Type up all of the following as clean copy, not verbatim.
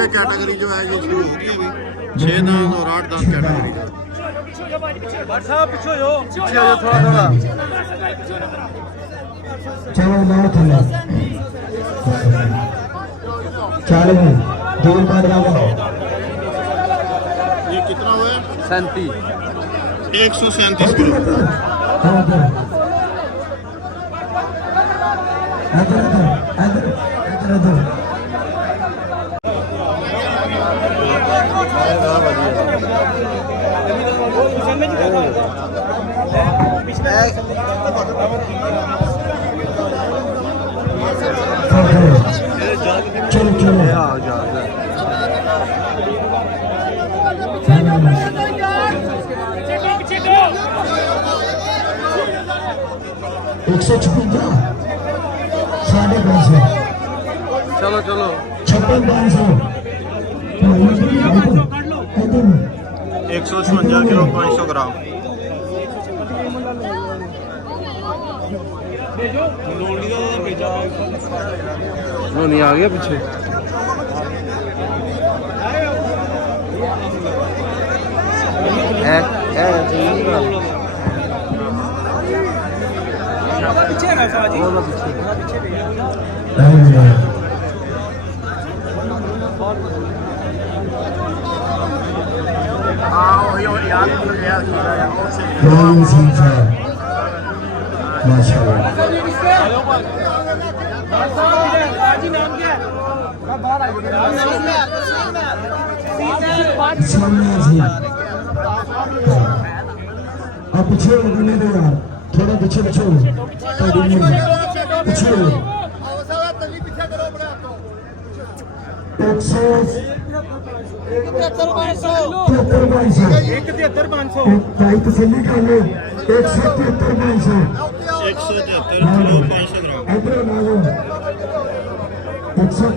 ये कैटेगरी जो है ये शुरू हो गई अभी 6 दांत और 8 दांत कैटेगरी जो थोड़ा थोड़ा चलो बहुत है चलो दूर कर जाओ। ये कितना हुआ है 37 137 किलो। चलो चलो 156 550 चलो चलो 56 156 किलो 500 ग्राम। वो नहीं आ गया पीछे आप पीछे लगने दो यार थोड़ा पीछे पीछे पीछे 173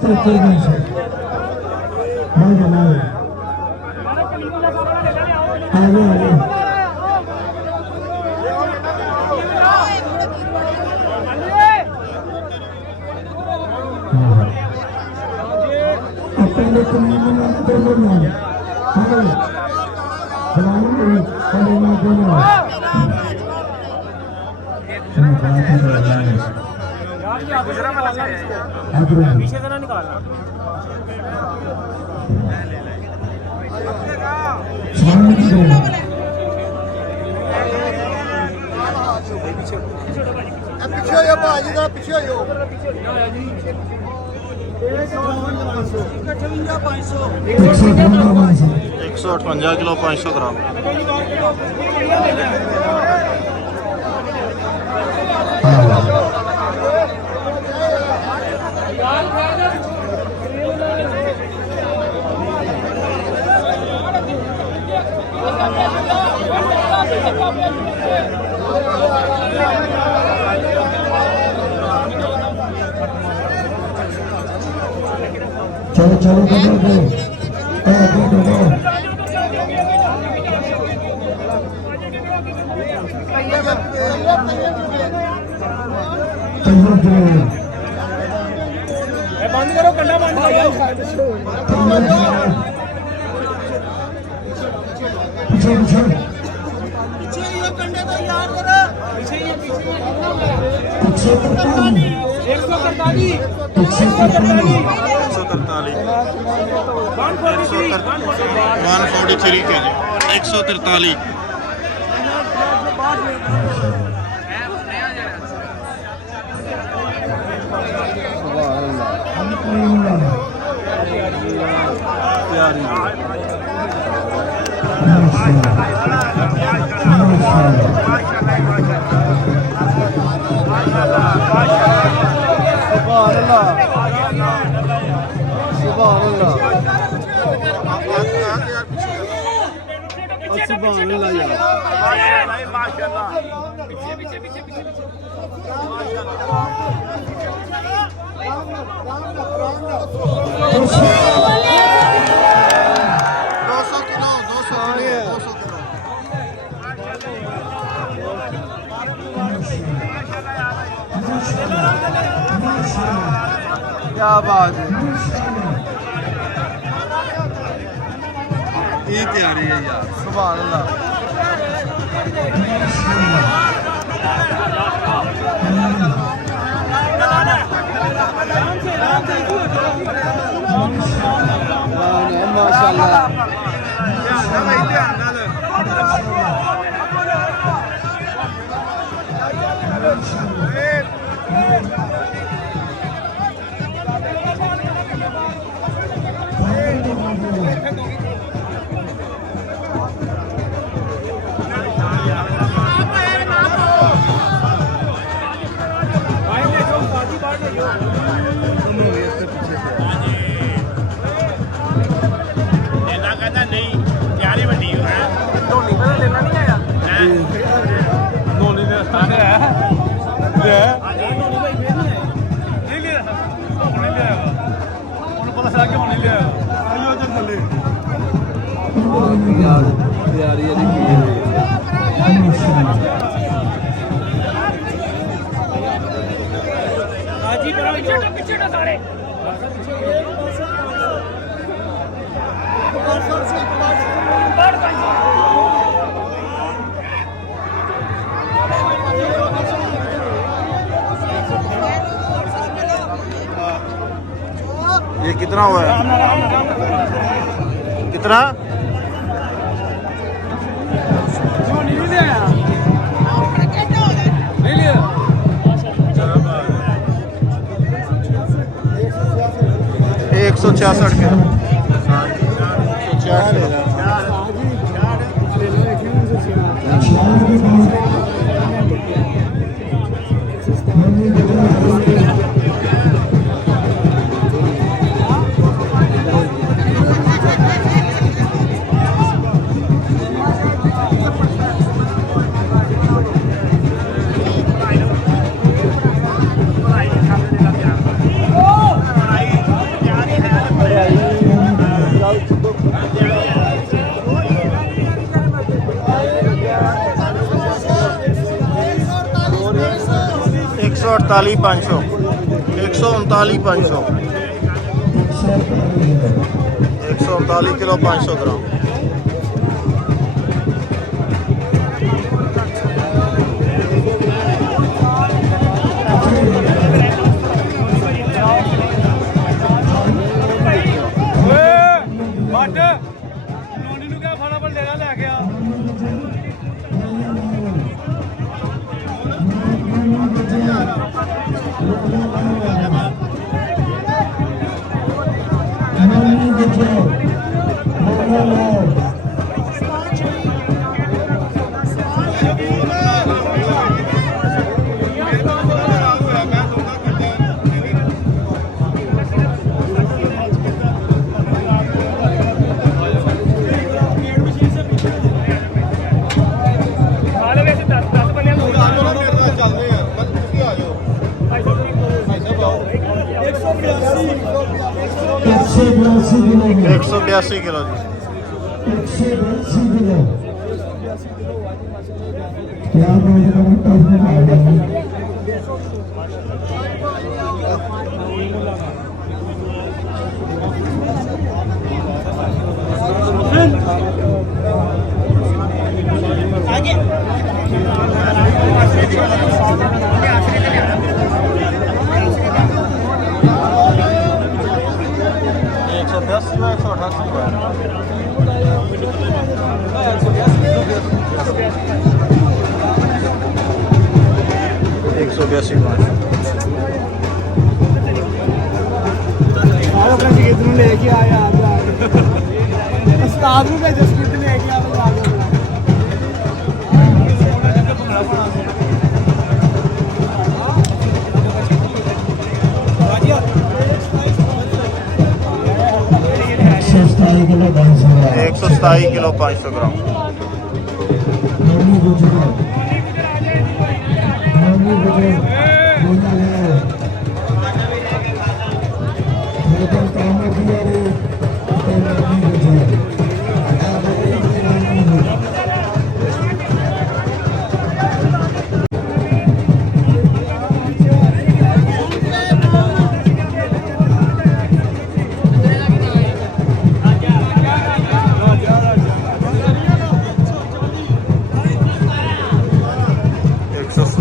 पीछे से ना निकालना 158 किलो 500 ग्राम। चलो चलो बंद करो कंडा बंद करो पीछे पीछे पीछे ये कंडे को याद करो पीछे ये पीछे 143 के 143 क्या बात है ਕੀ ਤਿਆਰੀ ਹੈ ਯਾਰ ਸੁਭਾਨ ਅੱਲਾਹ ਮਾਸ਼ਾਅੱਲਾ ਧਿਆਨ ਨਾਲ ਤਿਆਰੀ ਹੈ ਪਿੱਛੇ ਸਾਰੇ 'ये कितना हुआ है? कितना? एक 166 के 148 500 139 500 139 किलो 500 ग्राम एक 182 किलो जी 182 किलो क्या आगे 182 लेके आया उस्ताद भी जसप्रीत लेके आया एक 127 किलो 500 ग्राम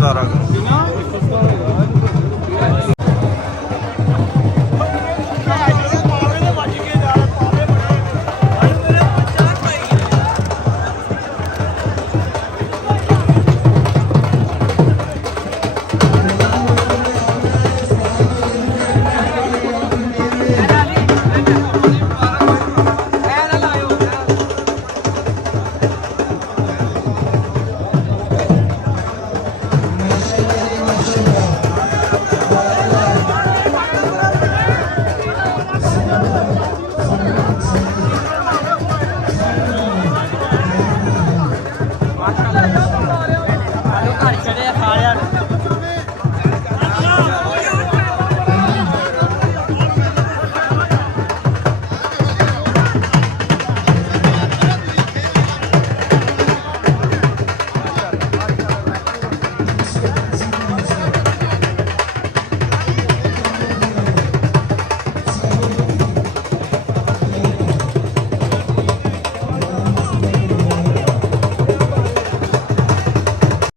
17 ਕਿਲੋ